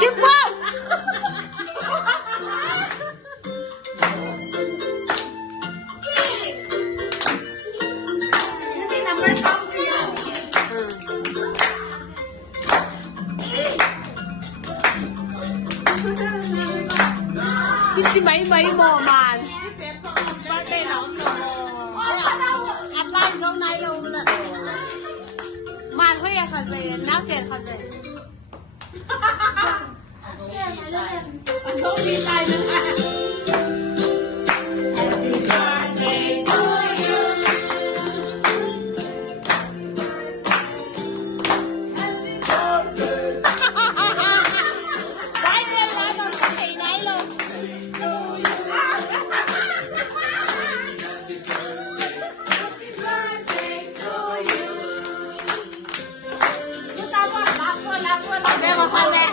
ชิบว่าที่ไหมหมอมานบ้านได้หนองอัดไล่ตรงไหนลงเลยมานเขาอยากขัดเลยน้าเสียขัดเลยโซฟีตายนะคะ Happy birthday to you Happy birthday ได้เดือนแล้วต้องใส่ไหนลงได้มาฟังแม่